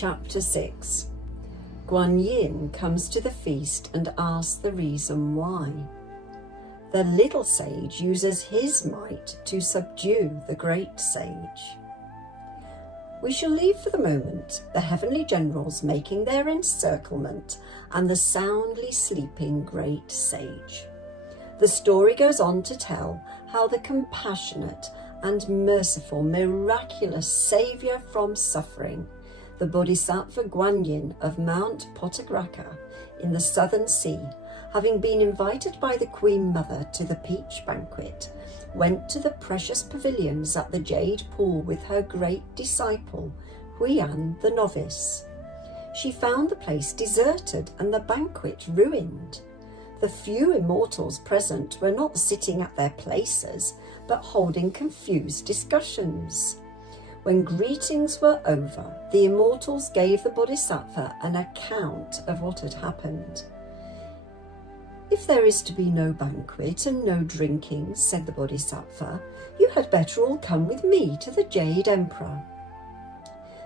Chapter 6. Guanyin comes to the feast and asks the reason why. The little sage uses his might to subdue the great sage. We shall leave for the moment the heavenly generals making their encirclement and the soundly sleeping great sage. The story goes on to tell how the compassionate and merciful miraculous saviour from suffering, the Bodhisattva Guanyin of Mount Potagraka in the southern sea, having been invited by the Queen Mother to the peach banquet, went to the precious pavilions at the Jade Pool with her great disciple, Hui'an the novice. She found the place deserted and the banquet ruined. The few immortals present were not sitting at their places, but holding confused discussions. When greetings were over, the immortals gave the Bodhisattva an account of what had happened. "If there is to be no banquet and no drinking," said the Bodhisattva, "you had better all come with me to the Jade Emperor."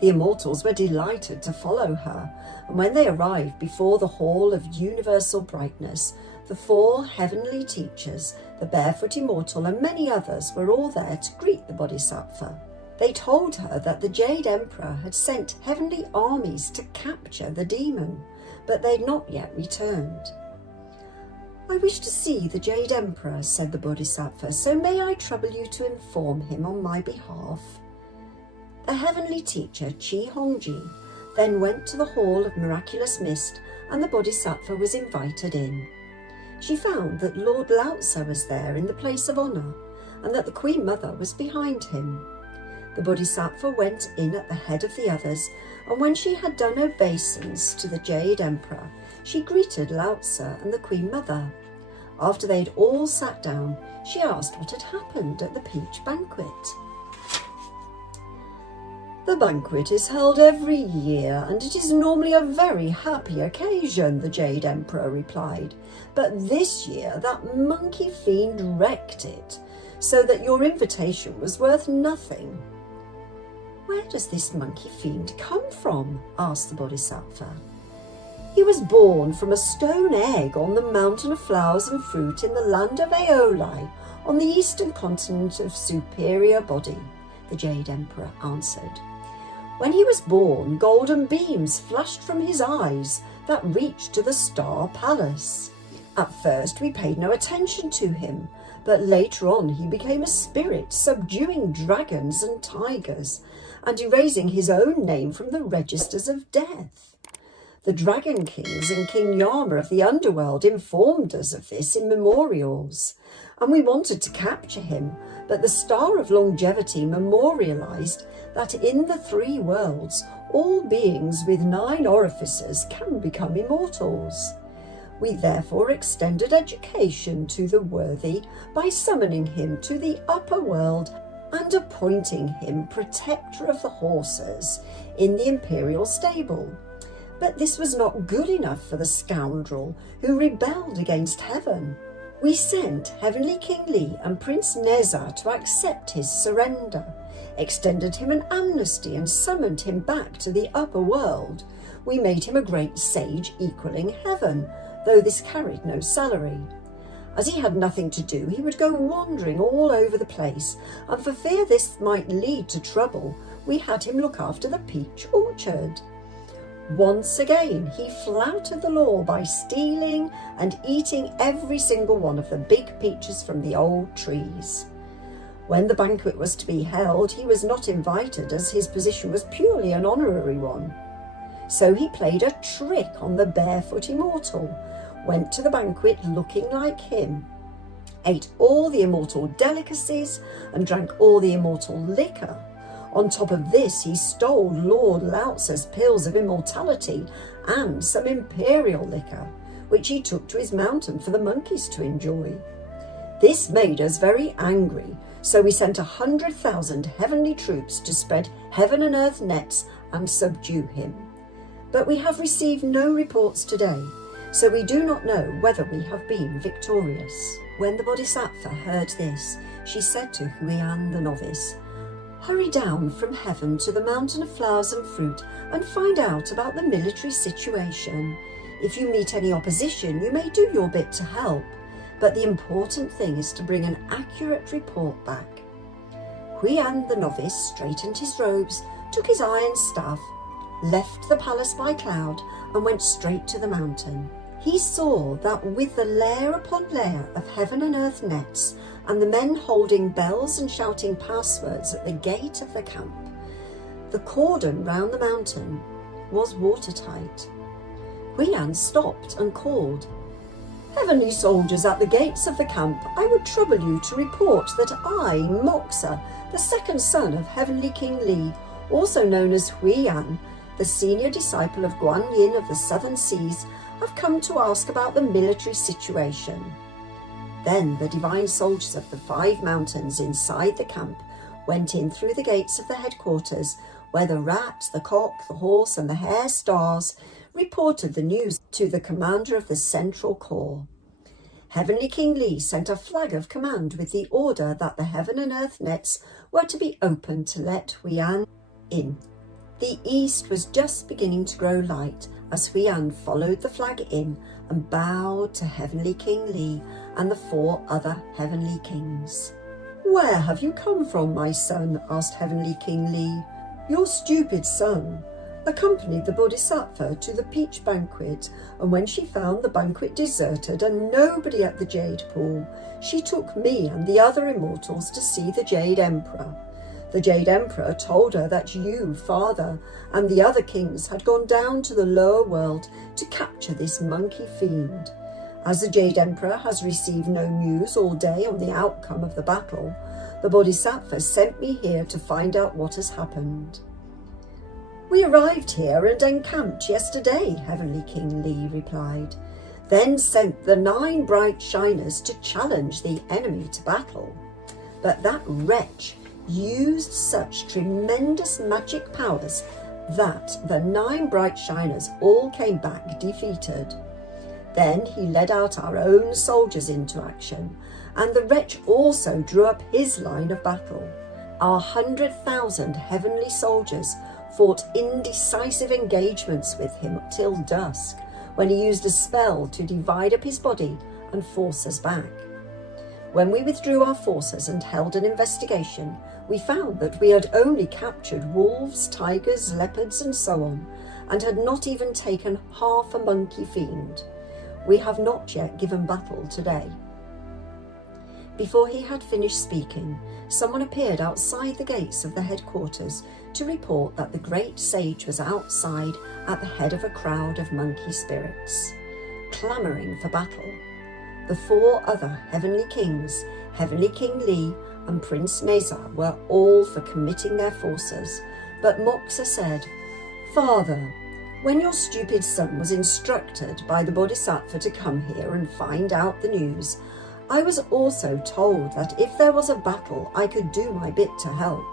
The immortals were delighted to follow her, and when they arrived before the Hall of Universal Brightness, the four heavenly teachers, the barefoot immortal and many others were all there to greet the Bodhisattva. They told her that the Jade Emperor had sent heavenly armies to capture the demon, but they'd not yet returned. "I wish to see the Jade Emperor," said the Bodhisattva, "so may I trouble you to inform him on my behalf?" The heavenly teacher, Chi Hongji, then went to the Hall of Miraculous Mist, and the Bodhisattva was invited in. She found that Lord Lao-Tzu was there in the place of honour, and that the Queen Mother was behind him. The Bodhisattva went in at the head of the others, and when she had done obeisance to the Jade Emperor, she greeted Lao-Tzu and the Queen Mother. After they'd all sat down, she asked what had happened at the peach banquet. "The banquet is held every year, and it is normally a very happy occasion," the Jade Emperor replied. "But this year that monkey fiend wrecked it, so that your invitation was worth nothing." "Where does this monkey fiend come from?" asked the Bodhisattva. "He was born from a stone egg on the mountain of flowers and fruit in the land of Aeoli, on the eastern continent of superior body," the Jade Emperor answered. "When he was born, golden beams flashed from his eyes that reached to the Star Palace. At first we paid no attention to him, but later on he became a spirit, subduing dragons and tigers, and erasing his own name from the registers of death. The Dragon Kings and King Yama of the underworld informed us of this in memorials, and we wanted to capture him, but the Star of Longevity memorialized that in the three worlds, all beings with 9 orifices can become immortals. We therefore extended education to the worthy by summoning him to the upper world and appointing him protector of the horses in the imperial stable. But this was not good enough for the scoundrel who rebelled against heaven. We sent Heavenly King Li and Prince Neza to accept his surrender, extended him an amnesty and summoned him back to the upper world. We made him a great sage equaling heaven, though this carried no salary. As he had nothing to do, he would go wandering all over the place, and for fear this might lead to trouble, we had him look after the peach orchard. Once again, he flouted the law by stealing and eating every single one of the big peaches from the old trees. When the banquet was to be held, he was not invited as his position was purely an honorary one. So he played a trick on the barefoot immortal, went to the banquet looking like him, ate all the immortal delicacies and drank all the immortal liquor. On top of this, he stole Lord Lao-Tzu's pills of immortality and some imperial liquor, which he took to his mountain for the monkeys to enjoy. This made us very angry, so we sent 100,000 heavenly troops to spread heaven and earth nets and subdue him. But we have received no reports today, so we do not know whether we have been victorious." When the Bodhisattva heard this, she said to Hui'an the novice, Hurry down from heaven to the mountain of flowers and fruit and find out about the military situation. If you meet any opposition, you may do your bit to help, but the important thing is to bring an accurate report back. Hui'an the novice straightened his robes, took his iron staff, left the palace by cloud and went straight to the mountain. He saw that with the layer upon layer of heaven and earth nets and the men holding bells and shouting passwords at the gate of the camp, the cordon round the mountain was watertight. Hui'an stopped and called, "Heavenly soldiers at the gates of the camp, I would trouble you to report that I, Moxa, the second son of Heavenly King Li, also known as Hui'an, the senior disciple of Guanyin of the Southern Seas, have come to ask about the military situation." Then the divine soldiers of the 5 mountains inside the camp went in through the gates of the headquarters, where the rat, the cock, the horse and the hare stars reported the news to the commander of the Central Corps. Heavenly King Li sent a flag of command with the order that the heaven and earth nets were to be opened to let Hui'an in. The east was just beginning to grow light as Hui'an followed the flag in and bowed to Heavenly King Li and the 4 other heavenly kings. "Where have you come from, my son?" asked Heavenly King Li. "Your stupid son accompanied the Bodhisattva to the peach banquet, and when she found the banquet deserted and nobody at the Jade Pool, she took me and the other immortals to see the Jade Emperor. The Jade Emperor told her that you, father, and the other kings had gone down to the lower world to capture this monkey fiend. As the Jade Emperor has received no news all day on the outcome of the battle, the Bodhisattva sent me here to find out what has happened." "We arrived here and encamped yesterday," Heavenly King Li replied, "then sent the 9 bright shiners to challenge the enemy to battle. But that wretch used such tremendous magic powers that the 9 bright shiners all came back defeated. Then he led out our own soldiers into action, and the wretch also drew up his line of battle. Our 100,000 heavenly soldiers fought indecisive engagements with him till dusk, when he used a spell to divide up his body and force us back. When we withdrew our forces and held an investigation, we found that we had only captured wolves, tigers, leopards and so on, and had not even taken half a monkey fiend. We have not yet given battle today." Before he had finished speaking, someone appeared outside the gates of the headquarters to report that the great sage was outside at the head of a crowd of monkey spirits, clamouring for battle. The 4 other heavenly kings, Heavenly King Li and Prince Neza, were all for committing their forces, but Moxa said, "Father, when your stupid son was instructed by the Bodhisattva to come here and find out the news, I was also told that if there was a battle, I could do my bit to help.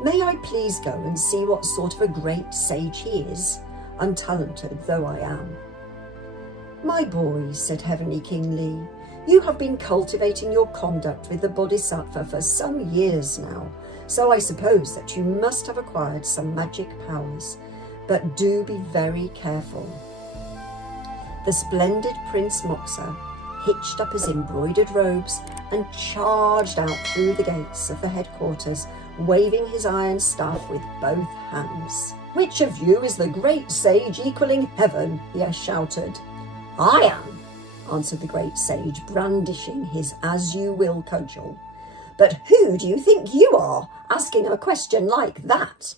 May I please go and see what sort of a great sage he is, untalented though I am?" "My boy," said Heavenly King Li, "you have been cultivating your conduct with the Bodhisattva for some years now, so I suppose that you must have acquired some magic powers. But do be very careful." The splendid Prince Moxa hitched up his embroidered robes and charged out through the gates of the headquarters, waving his iron staff with both hands. "Which of you is the great sage equaling heaven?" he shouted. "I am," answered the great sage, brandishing his as-you-will cudgel. "But who do you think you are, asking a question like that?"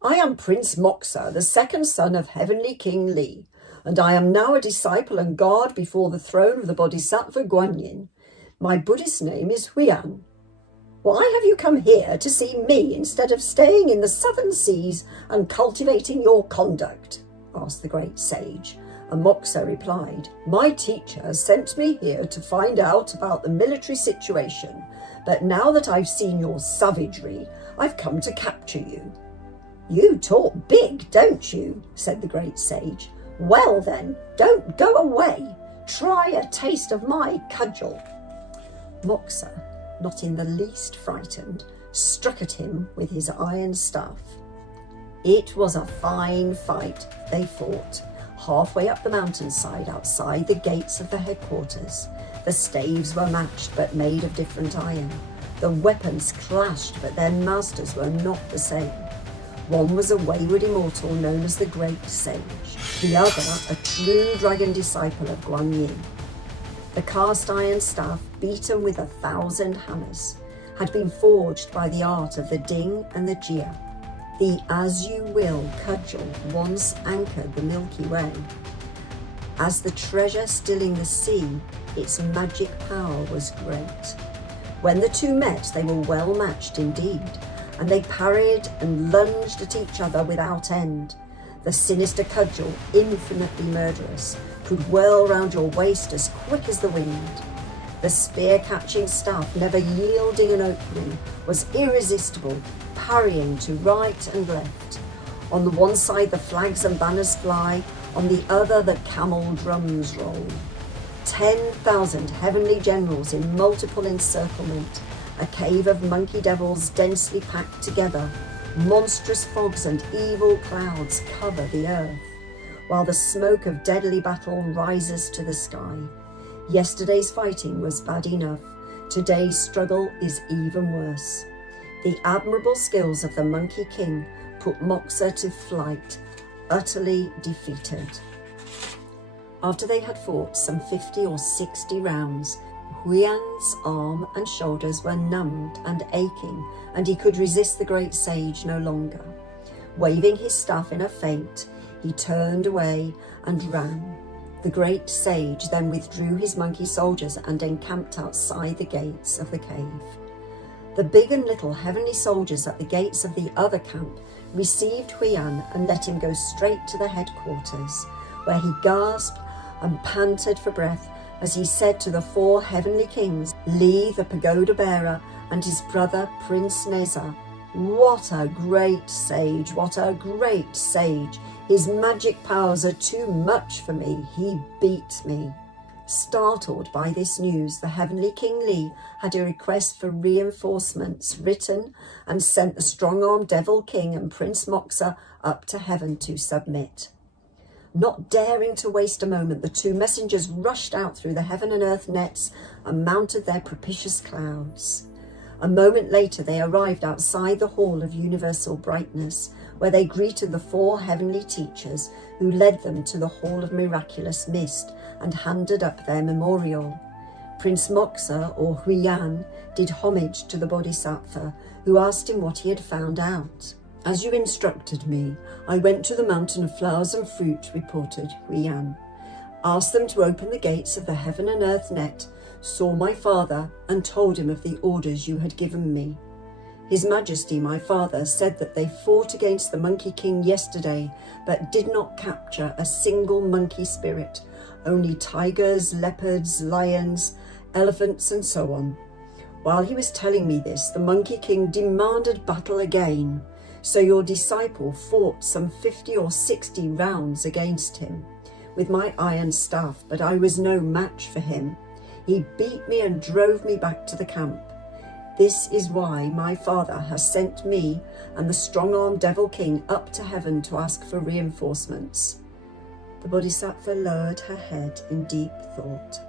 "I am Prince Moxa, the second son of Heavenly King Li, and I am now a disciple and guard before the throne of the Bodhisattva Guanyin. My Buddhist name is Hui'an." "Why have you come here to see me instead of staying in the southern seas and cultivating your conduct?" asked the great sage, and Moxa replied, "My teacher sent me here to find out about the military situation, but now that I've seen your savagery, I've come to capture you." "You talk big, don't you?" said the great sage. "Well then, don't go away. Try a taste of my cudgel." Moxa, not in the least frightened, struck at him with his iron staff. It was a fine fight they fought, halfway up the mountainside outside the gates of the headquarters. The staves were matched but made of different iron. The weapons clashed, but their masters were not the same. One was a wayward immortal known as the Great Sage, the other a true dragon disciple of Guanyin. The cast iron staff, beaten with 1,000 hammers, had been forged by the art of the Ding and the Jia. The as-you-will cudgel once anchored the Milky Way. As the treasure still in the sea, its magic power was great. When the two met, they were well matched indeed, and they parried and lunged at each other without end. The sinister cudgel, infinitely murderous, could whirl round your waist as quick as the wind. The spear-catching staff, never yielding an opening, was irresistible, parrying to right and left. On the one side the flags and banners fly, on the other the camel drums roll. 10,000 heavenly generals in multiple encirclement, a cave of monkey devils densely packed together. Monstrous fogs and evil clouds cover the earth, while the smoke of deadly battle rises to the sky. Yesterday's fighting was bad enough. Today's struggle is even worse. The admirable skills of the Monkey King put Moxa to flight, utterly defeated. After they had fought some 50 or 60 rounds, Hui'an's arm and shoulders were numbed and aching, and he could resist the great sage no longer. Waving his staff in a feint, he turned away and ran. The great sage then withdrew his monkey soldiers and encamped outside the gates of the cave. The big and little heavenly soldiers at the gates of the other camp received Hui'an and let him go straight to the headquarters, where he gasped and panted for breath as he said to the 4 heavenly kings, Li the pagoda bearer and his brother Prince Neza, "What a great sage, what a great sage! His magic powers are too much for me, he beats me." Startled by this news, the Heavenly King Li had a request for reinforcements written and sent the strong-armed Devil King and Prince Moxa up to heaven to submit. Not daring to waste a moment, the 2 messengers rushed out through the heaven and earth nets and mounted their propitious clouds. A moment later, they arrived outside the Hall of Universal Brightness, where they greeted the 4 heavenly teachers who led them to the Hall of Miraculous Mist and handed up their memorial. Prince Moxa, or Hui'an, did homage to the Bodhisattva, who asked him what he had found out. "As you instructed me, I went to the mountain of flowers and fruit," reported Hui'an. "Asked them to open the gates of the heaven and earth net, saw my father, and told him of the orders you had given me. His Majesty, my father, said that they fought against the Monkey King yesterday, but did not capture a single monkey spirit, only tigers, leopards, lions, elephants, and so on. While he was telling me this, the Monkey King demanded battle again. So your disciple fought some 50 or 60 rounds against him with my iron staff, but I was no match for him. He beat me and drove me back to the camp. This is why my father has sent me and the strong-armed Devil King up to heaven to ask for reinforcements." The Bodhisattva lowered her head in deep thought.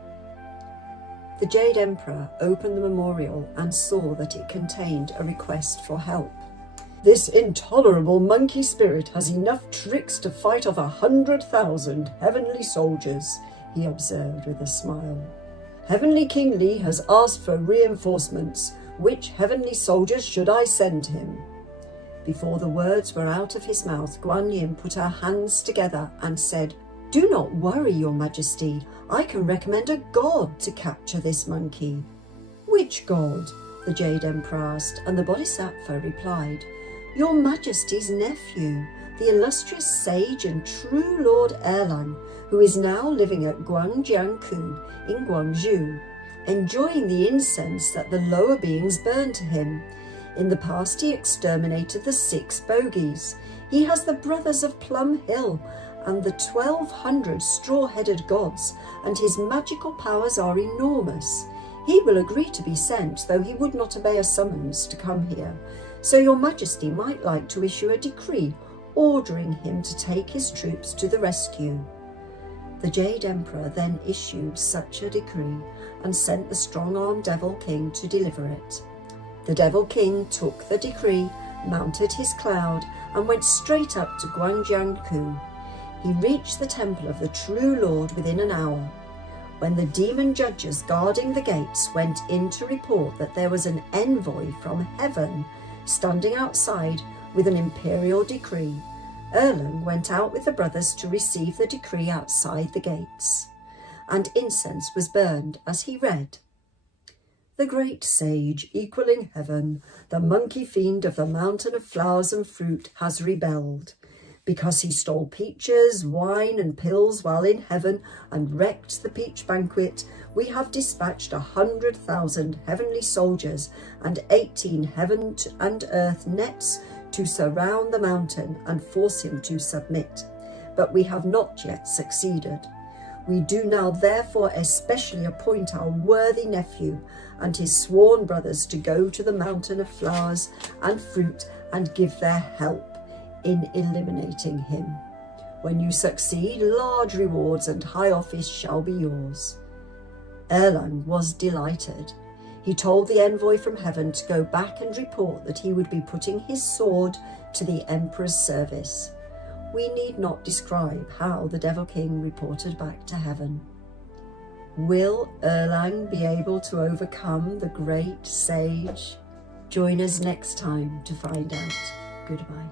The Jade Emperor opened the memorial and saw that it contained a request for help. "This intolerable monkey spirit has enough tricks to fight off 100,000 heavenly soldiers," he observed with a smile. "Heavenly King Li has asked for reinforcements. Which heavenly soldiers should I send him?" Before the words were out of his mouth, Guanyin put her hands together and said, "Do not worry, your Majesty. I can recommend a god to capture this monkey." "Which god?" the Jade Emperor asked, and the Bodhisattva replied, "Your Majesty's nephew, the illustrious sage and true Lord Erlang, who is now living at Guangjiangku in Guangzhou, enjoying the incense that the lower beings burn to him. In the past he exterminated the 6 bogies. He has the brothers of Plum Hill and the 1,200 straw-headed gods, and his magical powers are enormous. He will agree to be sent, though he would not obey a summons to come here. So your majesty might like to issue a decree ordering him to take his troops to the rescue." The Jade Emperor then issued such a decree and sent the strong-armed Devil King to deliver it. The Devil King took the decree, mounted his cloud, and went straight up to Guanyin. He reached the temple of the true Lord within an hour. When the demon judges guarding the gates went in to report that there was an envoy from heaven standing outside with an imperial decree, Erlang went out with the brothers to receive the decree outside the gates, and incense was burned as he read. "The great sage, equaling heaven, the monkey fiend of the mountain of flowers and fruit, has rebelled. Because he stole peaches, wine, and pills while in heaven and wrecked the peach banquet, we have dispatched 100,000 heavenly soldiers and 18 heaven and earth nets to surround the mountain and force him to submit. But we have not yet succeeded. We do now therefore especially appoint our worthy nephew and his sworn brothers to go to the mountain of flowers and fruit and give their help in eliminating him. When you succeed, large rewards and high office shall be yours." Erlang was delighted. He told the envoy from heaven to go back and report that he would be putting his sword to the Emperor's service. We need not describe how the Devil King reported back to heaven. Will Erlang be able to overcome the great sage? Join us next time to find out. Goodbye.